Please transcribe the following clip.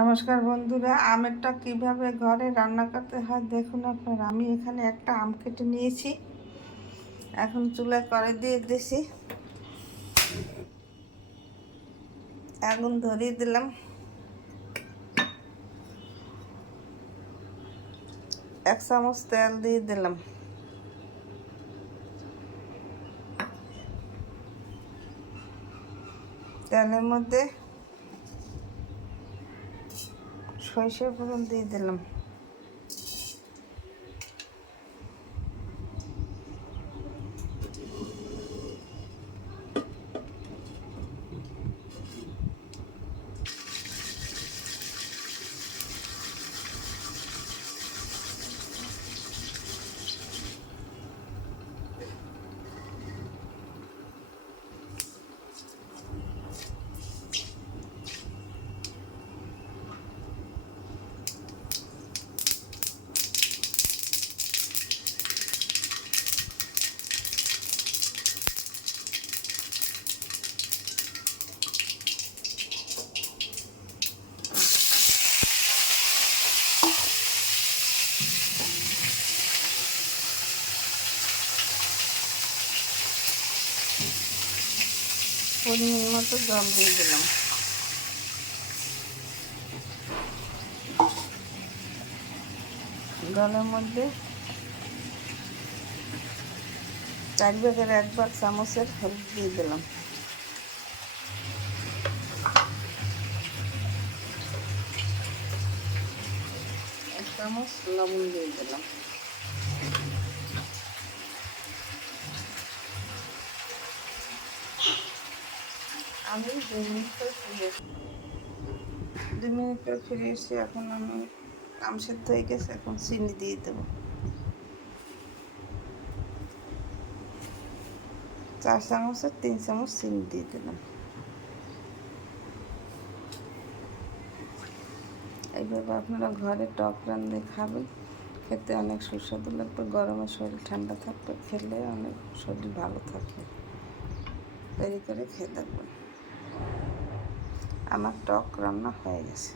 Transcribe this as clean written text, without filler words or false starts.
নমস্কার বন্ধুরা, আমেরটা কিভাবে ঘরে রান্না করতে হয় দেখুন আপনারা। আমি এখানে একটা আম কেটে নিয়েছি, এখন চুলায় কড়াই দিয়ে দিয়েছি, আগুন ধরিয়ে দিলাম, এক চামচ তেল দিয়ে দিলাম, তেলের মধ্যে সরিষার ফোড়ন দিয়ে দিলাম, পরিমাণ মতো জল দিয়ে দিলাম, জলের মধ্যে 1/4 চামচের হলুদ দিয়ে দিলাম, 1 চামচ লবণ দিয়ে দিলাম, আমি 2 মিনিট পর ফিরে এসে এখন আমি আম সেদ্ধ হয়ে গেছে, এখন চিনি দিয়ে দেবো, 4 চামচের 3 চামচ চিনি দিয়ে দিলাম। এইভাবে আপনারা ঘরে টক রান্না খাবেন, খেতে অনেক সুস্বাদু লাগবে। গরমে শরীর ঠান্ডা থাকবে, খেলে অনেক শরীর ভালো থাকবে। তৈরি করে খেয়ে দেখবেন। আমার টক রান্না হয়ে গেছে।